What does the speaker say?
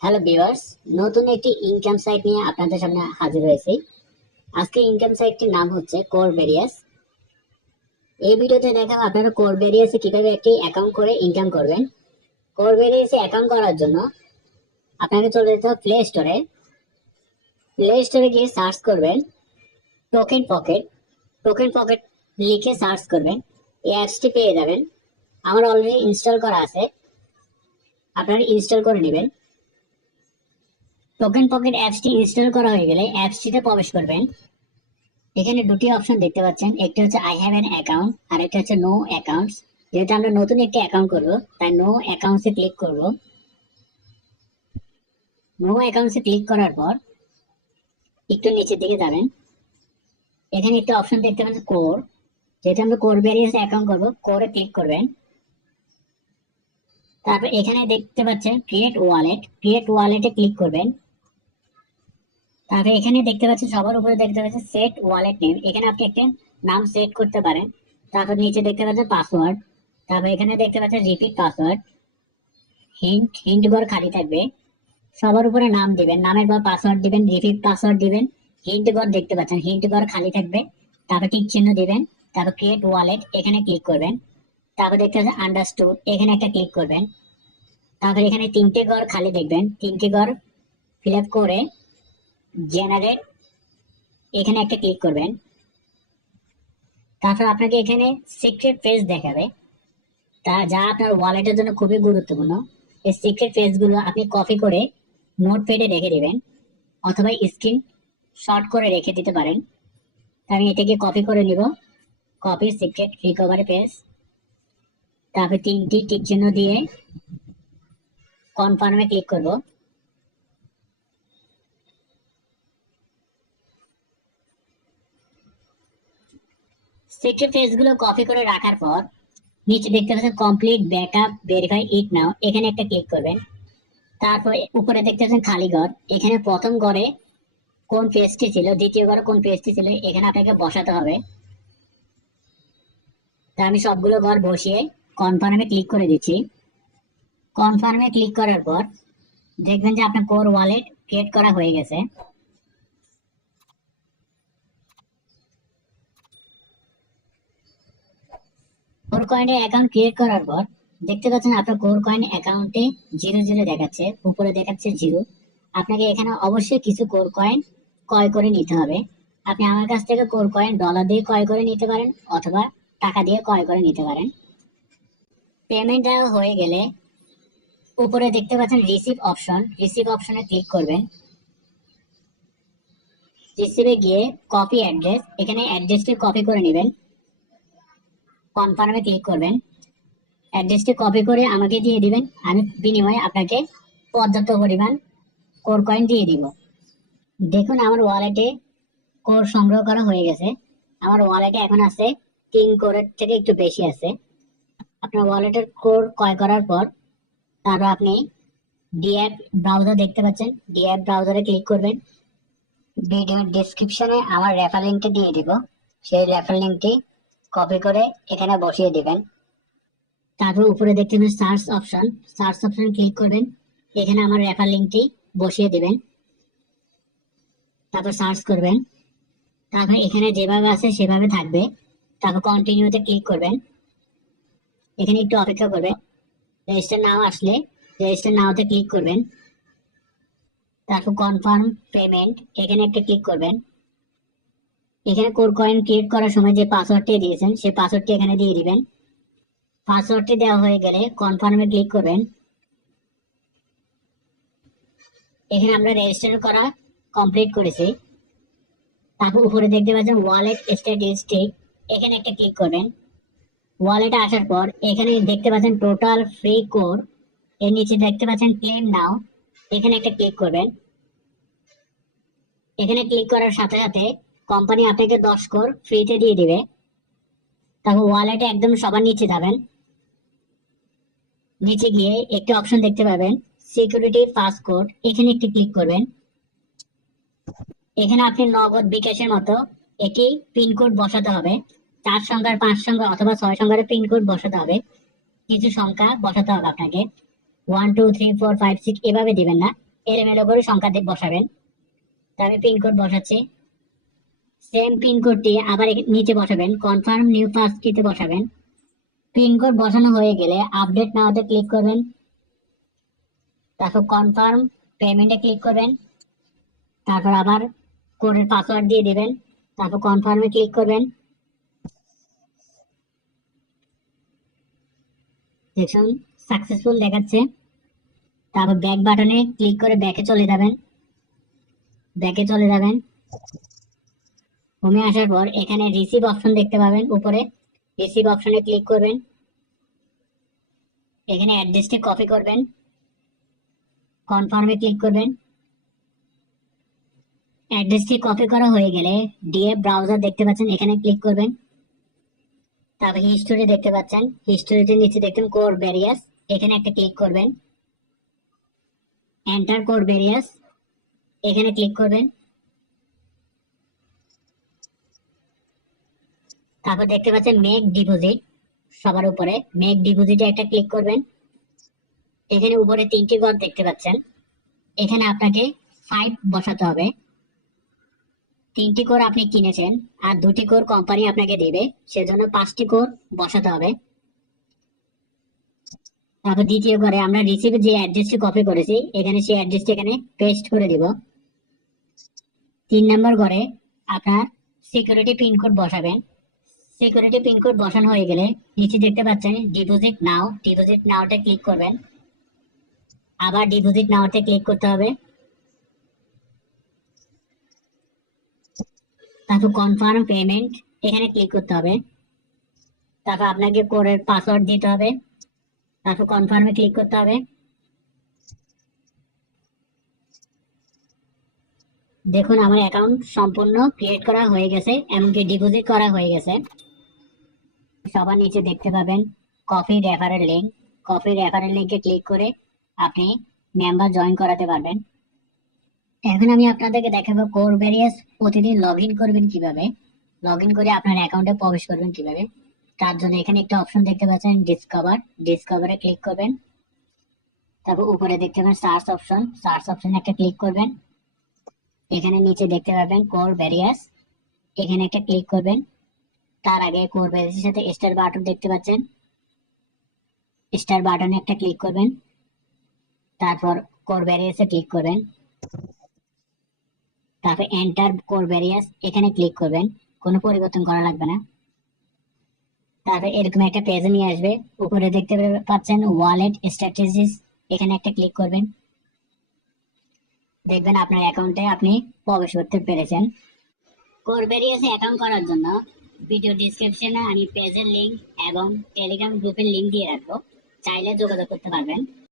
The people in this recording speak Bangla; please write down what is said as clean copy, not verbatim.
হ্যালো ভিউয়ার্স, নতুন একটি ইনকাম সাইট নিয়ে আপনাদের সামনে হাজির হয়েছি। আজকে ইনকাম সাইটটির নাম হচ্ছে কোরভেরিয়াস। এই ভিডিওতে দেখাবো আপনারা কোরভেরিয়াসে কিভাবে একটি অ্যাকাউন্ট করে ইনকাম করবেন। কোরভেরিয়াসে অ্যাকাউন্ট করার জন্য আপনাকে চলে যেতে হবে প্লে স্টোরে। প্লে স্টোরে গিয়ে সার্চ করবেন টোকেন পকেট। টোকেন পকেট লিখে সার্চ করবেন, এই অ্যাপসটি পেয়ে যাবেন। আমার অলরেডি ইনস্টল করা আছে, আপনারা ইনস্টল করে নেবেন। টোকেন পকেট অ্যাপসটি ইনস্টল করা হয়ে গেলে অ্যাপসটিতে প্রবেশ করবেন। এখানে দুটি অপশন দেখতে পাচ্ছেন, একটা হচ্ছে আই হ্যাভ অ্যান অ্যাকাউন্ট আর একটা হচ্ছে নো অ্যাকাউন্টস। যেহেতু আমরা নতুন একটি অ্যাকাউন্ট করব তাই নো অ্যাকাউন্টসে ক্লিক করব। নো অ্যাকাউন্টসে ক্লিক করার পর একটু নিচের দিকে যাবেন, এখানে একটা অপশন দেখতে পাচ্ছেন কোর। যেহেতু আমরা কোরভেরিয়াস অ্যাকাউন্ট করব, কোরে ক্লিক করবেন। তারপর এখানে দেখতে পাচ্ছেন ক্রিয়েট ওয়ালেট, ক্রিয়েট ওয়ালেটে ক্লিক করবেন। তারপরে এখানে দেখতে পাচ্ছেন সবার উপরে দেখতে পাচ্ছেন সেট ওয়ালেট নেম, এখানে আপনি একটা নাম সেট করতে পারেন। তারপর নিচে দেখতে পাচ্ছেন পাসওয়ার্ড, তারপর এখানে দেখতে পাচ্ছেন রিপিট পাসওয়ার্ড। হিন্ট ঘর খালি থাকবে, সবার উপরে নাম দিবেন, নামের পর পাসওয়ার্ড দিবেন, রিপিট পাসওয়ার্ড দিবেন। হিন্ট ঘর দেখতে পাচ্ছেন, হিন্ট ঘর খালি থাকবে, তারপর টিক চিহ্ন দিবেন। তারপর ক্রিয়েট ওয়ালেট এখানে ক্লিক করবেন। তারপর দেখতে পাচ্ছেন আন্ডারস্টুড, এখানে একটা ক্লিক করবেন। তারপর এখানে তিনটে ঘর খালি দেখবেন, তিনটে ঘর ফিল আপ করে জেনারেট এখানে একটা ক্লিক করবেন। তারপর আপনাকে এখানে সিক্রেট ফেজ দেখাবে, যা আপনার ওয়ালেটের জন্য খুবই গুরুত্বপূর্ণ। এই সিক্রেট ফেজ গুলো আপনি কপি করে নোটপ্যাডে রেখে দিবেন অথবা স্ক্রিন শর্ট করে রেখে দিতে পারেন। আমি এটাকে কপি করে নিব, কপি সিক্রেট রিকভারি পেজ। তারপর তিনটি টিক চিহ্ন দিয়ে কনফার্মে ক্লিক করব। সিক্রেট ফেজ গুলো কপি করে রাখার পর নিচে দেখতে পাচ্ছেন কমপ্লিট ব্যাকআপ ভেরিফাই ইট নাও, এখানে একটা ক্লিক করবেন। তারপর উপরে দেখতে পাচ্ছেন খালি ঘর, এখানে প্রথম ঘরে কোন পেজটি ছিল, দ্বিতীয় ঘরে কোন পেজটি ছিল, এখানে আপনাকে বসাতে হবে। তা আমি সবগুলো ঘর বসিয়ে কনফার্মে ক্লিক করে দিচ্ছি। কনফার্মে ক্লিক করার পর দেখবেন যে আপনার কোর ওয়ালেট ক্রিয়েট করা হয়ে গেছে। কোর কয়েনের অ্যাকাউন্ট ক্রিয়েট করার পর দেখতে পাচ্ছেন আপনার কোর কয়েন অ্যাকাউন্টে 0 0 দেখাচ্ছে, উপরে দেখাচ্ছে 0। আপনাকে এখানে অবশ্যই কিছু কোর কয়েন ক্রয় করে নিতে হবে। আপনি আমার কাছ থেকে কোর কয়েন ডলার দিয়ে ক্রয় করে নিতে পারেন অথবা টাকা দিয়ে ক্রয় করে নিতে পারেন। পেমেন্ট দেওয়া হয়ে গেলে উপরে দেখতে পাচ্ছেন রিসিভ অপশন, রিসিভ অপশনে ক্লিক করবেন। রিসিভে গিয়ে কপি অ্যাড্রেস, এখানে অ্যাড্রেসটি কপি করে নেবেন। কনফার্মে ক্লিক করবেন, অ্যাড্রেসটি কপি করে আমাকে দিয়ে দিবেন, আমি বিনিময়ে আপনাকে পর্যাপ্ত পরিমাণ কোর কয়েন দিয়ে দিব। দেখুন আমার ওয়ালেটে কোর সংগ্রহ করা হয়ে গেছে। আমার ওয়ালেটে এখন আছে 3 কোরের থেকে একটু বেশি আছে। আপনার ওয়ালেটের কোর ক্রয় করার পর তারপর আপনি ডিঅ্যাপ ব্রাউজার দেখতে পাচ্ছেন, ডিঅ্যাপ ব্রাউজারে ক্লিক করবেন। ভিডিওর ডেসক্রিপশনে আমার রেফার লিঙ্কটি দিয়ে দিব, সেই রেফার লিঙ্কটি কপি করে এখানে বসিয়ে দিবেন। তারপর উপরে দেখতে পাবেন search option, search option click করবেন, এখানে আমার রেফার লিঙ্কটি বসিয়ে দিবেন। তারপর সার্চ করবেন, তারপর এখানে যেভাবে আছে সেভাবে থাকবে। তারপর কন্টিনিউতে ক্লিক করবেন, এখানে একটু অপেক্ষা করবেন। রেজিস্টার নাও আসলে রেজিস্টার নাওতে ক্লিক করবেন। তারপর কনফার্ম পেমেন্ট এখানে একটা ক্লিক করবেন। এখানে কোর কয়েন ক্রিয়েট করার সময় যে পাসওয়ার্ডটি দিয়েছেন সেই পাসওয়ার্ডটি এখানে দিয়ে দিবেন। পাসওয়ার্ডটি দেওয়া হয়ে গেলে কনফার্মে ক্লিক করবেন। এখানে আমরা রেজিস্টার করা কমপ্লিট করেছি। তারপর উপরে দেখতে পাচ্ছেন ওয়ালেট স্ট্যাটিস্টিক, এখানে একটা ক্লিক করবেন। ওয়ালেটে আসার পর এখানে দেখতে পাচ্ছেন টোটাল ফ্রি কোর, এর নিচে দেখতে পাচ্ছেন ক্লেম নাও, এখানে একটা ক্লিক করবেন। এখানে ক্লিক করার সাথে সাথে কোম্পানি আপনাকে 10 কোর ফ্রিতে দিয়ে দিবে। তারপর ওয়ালেটে একদম সবার নিচে যাবেন, নিচে গিয়ে একটি অপশন দেখতে পাবেন সিকিউরিটি পাসকোড, এখানে একটি ক্লিক করবেন। এখানে আপনি নগদ বিকাশের মতো একটি পিনকোড বসাতে হবে, 4 সংখ্যার 5 সংখ্যা অথবা 6 সংখ্যার পিনকোড বসাতে হবে। কিছু সংখ্যা বসাতে হবে আপনাকে, 1 2 3 4 5 6 এভাবে দিবেন না, এলোমেলো করে সংখ্যা দিয়ে বসাবেন। তো আমি পিনকোড বসাচ্ছি। সেম পিনকোডটি আবার নিচে বসাবেন, কনফার্ম নিউ পাস কিতে বসাবেন। পিনকোড বসানো হয়ে গেলে আপডেট নাওতে ক্লিক করবেন, তারপর কনফার্ম পেমেন্টে ক্লিক করবেন, তারপর আবার কোডের পাসওয়ার্ড দিয়ে দিবেন, তারপর কনফার্মে ক্লিক করবেন। দেখুন সাকসেসফুল দেখাচ্ছে। তারপর ব্যাক বাটনে ক্লিক করে ব্যাকে চলে যাবেন। হোমে আসার পর এখানে রিসিভ অপশন দেখতে পাবেন, উপরে রিসিভ অপশনে ক্লিক করবেন। এখানে অ্যাড্রেসটি কপি করবেন, কনফার্মে ক্লিক করবেন। অ্যাড্রেসটি কপি করা হয়ে গেলে ডিএফ ব্রাউজার দেখতে পাচ্ছেন, এখানে ক্লিক করবেন। তারপর হিস্টোরি দেখতে পাচ্ছেন, হিস্টোরিতে নিচে দেখবেন কোর ভেরিয়াস, এখানে একটা ক্লিক করবেন। এন্টার কোর ভেরিয়াস, এখানে ক্লিক করবেন। তারপর দেখতে পাচ্ছেন মেক ডিপোজিট, সবার উপরে মেক ডিপোজিটে একটা ক্লিক করবেন। এখানে উপরে 3টি ঘর দেখতে পাচ্ছেন, এখানে আপনাকে 5 বসাতে হবে। 3টি কোর আপনি কিনেছেন আর 2টি কোর কোম্পানি আপনাকে দেবে, সেজন্য 5টি কোর বসাতে হবে। তারপর দ্বিতীয় ঘরে আমরা রিসিভে যে অ্যাড্রেসটি কপি করেছি, এখানে সেই অ্যাড্রেসটি এখানে পেস্ট করে দিব। 3 নম্বর ঘরে আপনার সিকিউরিটি পিনকোড বসাবেন। সিকিউরিটি পিনকোড বসানো হয়ে গেলে নিচে দেখতে পাচ্ছেন ডিপোজিট নাও, ডিপোজিট নাওতে ক্লিক করবেন। আবার ডিপোজিট নাওতে ক্লিক করতে হবে, তারপর কনফার্ম পেমেন্ট এখানে ক্লিক করতে হবে। তারপর আপনাকে কোডের পাসওয়ার্ড দিতে হবে, তারপর কনফার্মে ক্লিক করতে হবে। দেখুন আমার অ্যাকাউন্ট সম্পূর্ণ ক্রিয়েট করা হয়ে গেছে, এমনকি ডিপোজিট করা হয়ে গেছে। সবার নিচে দেখতে পাবেন copy referral link, copy referral লিংকে ক্লিক করে আপনি মেম্বার জয়েন করাতে পারবেন। এখন আমি আপনাদেরকে দেখাবো কোর ভেরিয়াস প্রতিদিন লগ ইন করবেন কিভাবে, লগ ইন করে আপনার অ্যাকাউন্টে প্রবেশ করবেন কিভাবে। তার জন্য এখানে একটা অপশন দেখতে পাচ্ছেন ডিসকভার, ডিসকভারে ক্লিক করবেন। তারপর উপরে দেখতে পাবেন সার্চ অপশন, সার্চ অপশনে একটা ক্লিক করবেন। এখানে নিচে দেখতে পাবেন কোর ভেরিয়াস, এখানে একটা ক্লিক করবেন। তার আগে কোর ভেরিয়াসের সাথে স্টার বাটন দেখতে পাচ্ছেন, স্টার বাটনে একটা ক্লিক করবেন। তারপর কোর ভেরিয়াসে ক্লিক করবেন, তারপর এন্টার কোর ভেরিয়াস এখানে ক্লিক করবেন, কোনো পরিবর্তন করা লাগবে না। তারপর এরকম একটা পেজে নিয়ে আসবে, উপরে দেখতে পাচ্ছেন ওয়ালেট স্ট্র্যাটেজিস, এখানে একটা ক্লিক করবেন। দেখবেন আপনার অ্যাকাউন্টে আপনি প্রবেশ করতে পেরেছেন। কোর ভেরিয়াসে অ্যাকাউন্ট করার জন্য ভিডিও ডিসক্রিপশনে আমি পেজের লিংক এবং টেলিগ্রাম গ্রুপের লিংক দিয়ে রাখবো, চাইলে যোগাযোগ করতে পারবেন।